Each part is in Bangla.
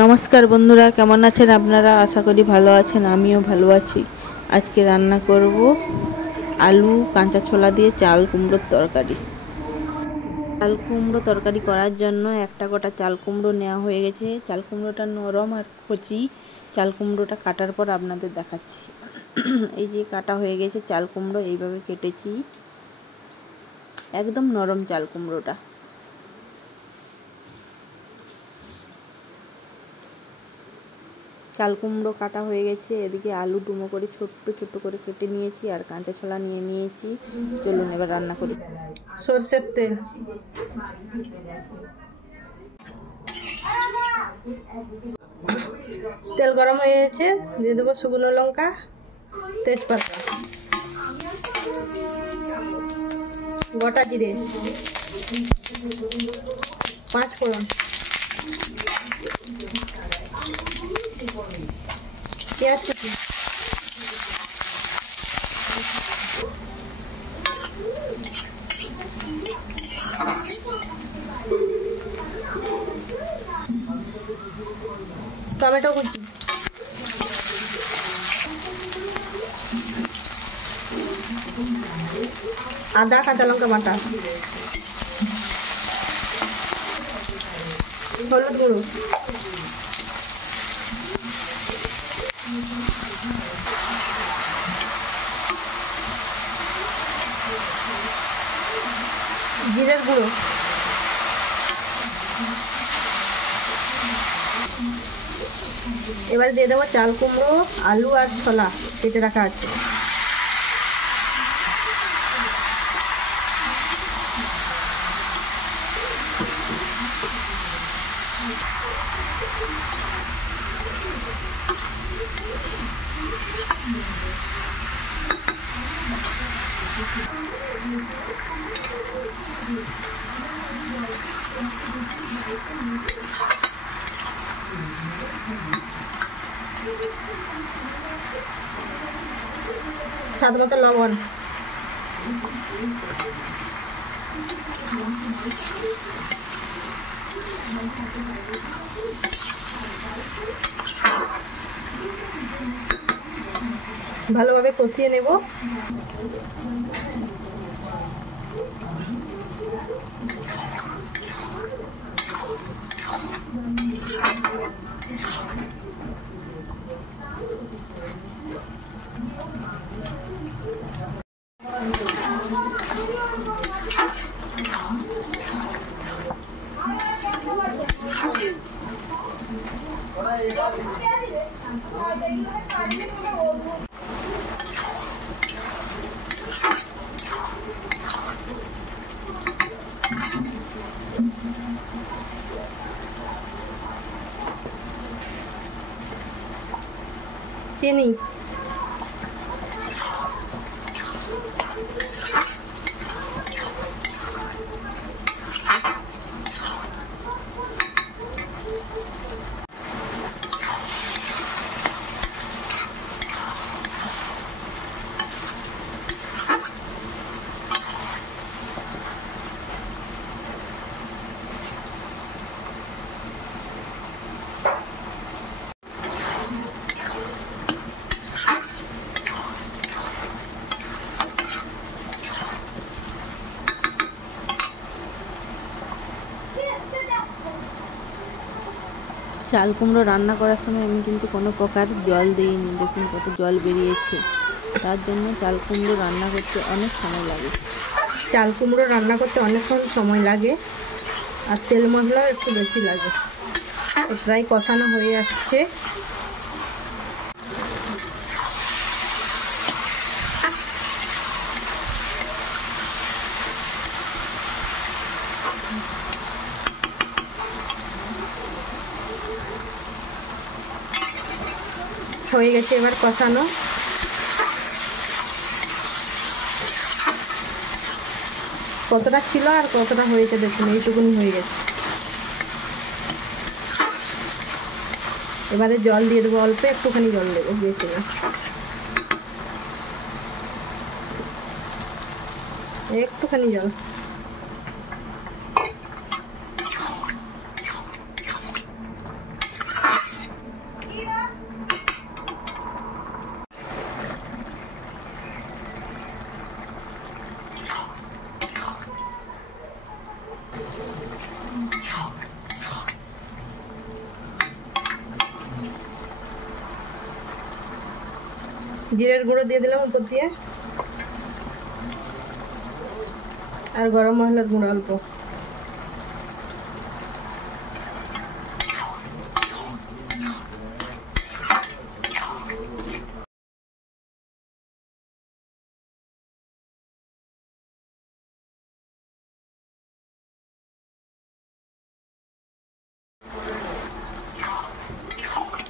নমস্কার বন্ধুরা, কেমন আছেন আপনারা? আশা করি ভালো আছেন, আমিও ভালো আছি। আজকে রান্না করব আলু কাঁচা ছোলা দিয়ে চাল কুমড়োর তরকারি। চাল কুমড়ো তরকারি করার জন্য একটা গোটা চাল কুমড়ো নেওয়া হয়ে গেছে। চাল কুমড়োটা নরম আর কচি। চাল কুমড়োটা কাটার পর আপনাদের দেখাচ্ছি। এই যে কাটা হয়ে গেছে চাল কুমড়ো, এইভাবে কেটেছি। একদম নরম চাল কুমড়োটা। চাল কুমড়ো কাটা হয়ে গেছে। এদিকে আলু ডুমো করে ছোট্ট ছোট্ট করে কেটে নিয়েছি আর কাঁচা ছোলা নিয়ে নিয়েছি। চলুন এবার রান্না করি। সরষের তেল, তেল গরম হয়ে গেছে, দিয়ে দেবো শুকনো লঙ্কা, তেজপাতা, গোটা জিরে, 5 ফোড়ন, পেঁয়াজ কুচি, টমেটো কুচি, আদা কাঁচা লঙ্কা বাটা, হলুদ গুঁড়ো, জিরের গুঁড়ো, এবারে দিয়ে দেবো চাল কুমড়ো, আলু আর ছোলা কেটে রাখা আছে। স্বাদ মতো লবণ, ভালোভাবে কষিয়ে নেব। চিনি, চাল কুমড়ো রান্না করার সময় আমি কিন্তু কোনো প্রকার জল দিইনি। দেখুন কত জল বেরিয়েছে। তার জন্য চাল কুমড়ো রান্না করতে অনেক সময় লাগে। চাল কুমড়ো রান্না করতে অনেকক্ষণ সময় লাগে আর তেল মশলাও একটু বেশি লাগে। প্রায় কষানো হয়ে আসছে। হয়ে গেছে এবার কষানো। কতটা ছিল আর কতটা হয়েছে দেখুন, এইটুকুনি হয়ে গেছে। এবারে জল দিয়ে দেবো, অল্প একটুখানি জল দেবো, বেশি না, একটুখানি জল। জিরের গুঁড়ো দিয়ে দিলাম উপর দিয়ে, আর গরম মশলার গুঁড়ো অল্প।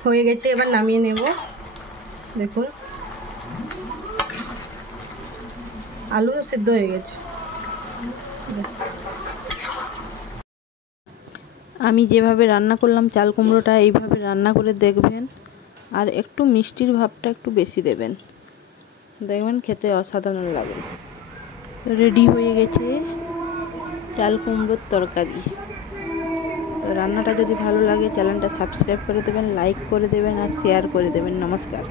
হয়ে গেছে, এবার নামিয়ে নেব। দেখুন আলু সিদ্ধ হয়ে গেছে। আমি যেভাবে রান্না করলাম চাল কুমড়োটা এইভাবে রান্না করে দেখবেন, আর একটু মিষ্টির ভাবটা একটু বেশি দেবেন, দেখবেন খেতে অসাধারণ লাগে। রেডি হয়ে গেছে চাল কুমড়োর তরকারি। তো রান্নাটা যদি ভালো লাগে চ্যানেলটা সাবস্ক্রাইব করে দেবেন, লাইক করে দেবেন আর শেয়ার করে দেবেন। নমস্কার।